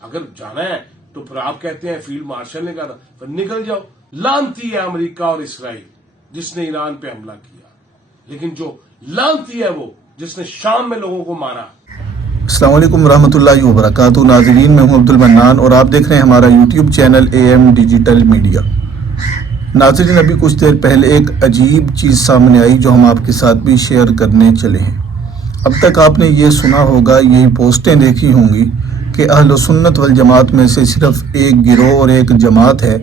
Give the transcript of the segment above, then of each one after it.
अगर जाना है तो फिर आप कहते हैं फील्ड मार्शल ने कहा फिर निकल जाओ। लानती है अमेरिका और इसराइल जिसने ईरान पे हमला किया, लेकिन जो लानती है वो जिसने शाम में लोगों को मारा। अस्सलाम वालेकुम रहमतुल्लाहि व बरकातुहू। नाज़रीन, मैं हूं अब्दुल मन्नान और आप देख रहे हैं हमारा YouTube channel AM digital media. नाज़रीन, अभी कुछ देर पहले एक अजीब चीज़ सामने आई जो हम आपके साथ भी शेयर करने चले हैं। अब तक आपने ये सुना होगा, यही पोस्टें देखी होंगी कि अहल सुन्नत वल जमात में से सिर्फ एक गिरोह और एक जमात है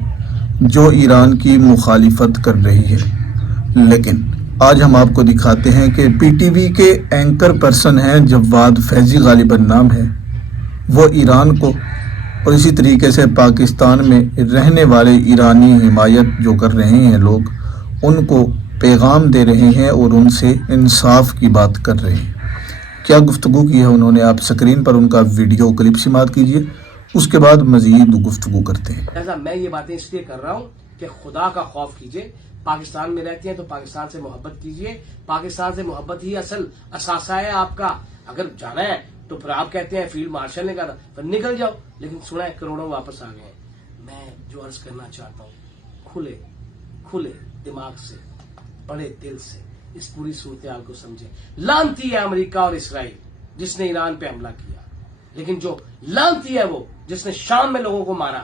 जो ईरान की मुखालिफत कर रही है। लेकिन आज हम आपको दिखाते हैं कि PTV के एंकर पर्सन हैं जवाद फैज़ी, गालिबन नाम है, वो ईरान को और इसी तरीके से पाकिस्तान में रहने वाले ईरानी हिमायत जो कर रहे हैं लोग, उनको पैगाम दे रहे हैं और उनसे इंसाफ की बात कर रहे हैं। क्या गुफ्तगू की है उन्होंने, आप स्क्रीन पर उनका वीडियो क्लिप समाअत कीजिए, उसके बाद मजीद गुफ्तगू करते हैं। ऐसा मैं ये बातें इसलिए कर रहा हूँ कि खुदा का खौफ कीजिए। पाकिस्तान में रहते हैं तो पाकिस्तान से मोहब्बत कीजिए। पाकिस्तान से मोहब्बत ही असल असासा है आपका। अगर जाना है तो फिर आप कहते हैं फील्ड मार्शल ने कहा फिर निकल जाओ, लेकिन सुना है करोड़ों वापस आ गए। मैं जो अर्ज करना चाहता हूँ, खुले दिमाग से, बड़े दिल से इस पूरी सूरत को समझे। लानती है अमेरिका और इसराइल जिसने ईरान पे हमला किया, लेकिन जो लानती है वो जिसने शाम में लोगों को मारा,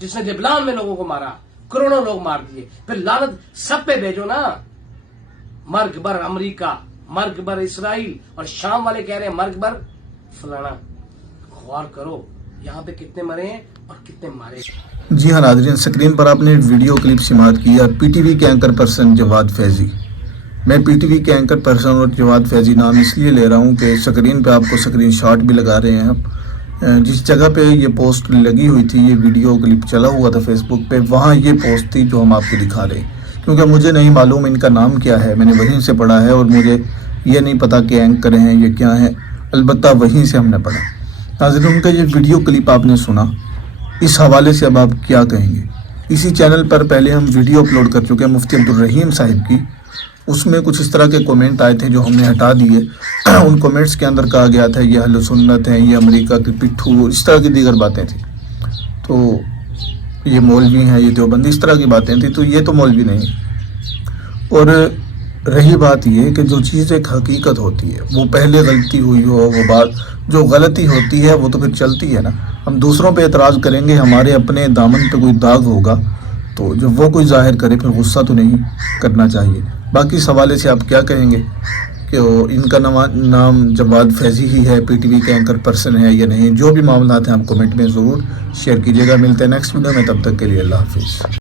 जिसने जबलान में लोगों को मारा, करोड़ों लोग मार दिए। फिर लानत सब पे भेजो ना। मर्ग बर अमेरिका, मर्ग बर इसराइल, और शाम वाले कह रहे हैं मर्ग बर फलाना। गौर करो यहाँ पे कितने मरे हैं और कितने मारे। जी हाँ नाज़रीन, स्क्रीन पर आपने वीडियो क्लिप समाअत की है PTV के एंकर पर्सन जवाद फैज़ी। मैं PTV के एंकर पर्सन और जवाद फैज़ी नाम इसलिए ले रहा हूँ कि स्क्रीन पे आपको स्क्रीन शॉट भी लगा रहे हैं आप। जिस जगह पे ये पोस्ट लगी हुई थी, ये वीडियो क्लिप चला हुआ था फेसबुक पे, वहाँ ये पोस्ट थी जो हम आपको दिखा रहे हैं। क्योंकि मुझे नहीं मालूम इनका नाम क्या है, मैंने वहीं से पढ़ा है और मुझे ये नहीं पता कि एंकर हैं ये क्या है, अलबत्ता वहीं से हमने पढ़ा। नाज़रीन, उनका ये वीडियो क्लिप आपने सुना, इस हवाले से अब आप क्या कहेंगे? इसी चैनल पर पहले हम वीडियो अपलोड कर चुके हैं मुफ्ती अब्दुल रहीम साहिब की, उसमें कुछ इस तरह के कमेंट आए थे जो हमने हटा दिए। उन कमेंट्स के अंदर कहा गया था ये अहले सुन्नत हैं, ये अमेरिका के पिट्ठू, इस तरह की दीगर बातें थी। तो ये मौलवी हैं, ये देवबंदी, इस तरह की बातें थी। तो ये तो मौलवी नहीं। और रही बात ये कि जो चीज़ एक हकीकत होती है, वो पहले गलती हुई हो, वो बात जो गलती होती है वो तो फिर चलती है ना। हम दूसरों पे एतराज़ करेंगे, हमारे अपने दामन पे कोई दाग होगा तो जब वो कोई जाहिर करे फिर गुस्सा तो नहीं करना चाहिए। बाकी इस हवाले से आप क्या कहेंगे कि इनका नाम जवाद फैज़ी ही है, PTV के एंकर पर्सन है या नहीं? जो भी मामला हैं आप कमेंट में ज़रूर शेयर कीजिएगा। मिलते हैं नेक्स्ट वीडियो में, तब तक के लिए अल्लाह हाफिज़।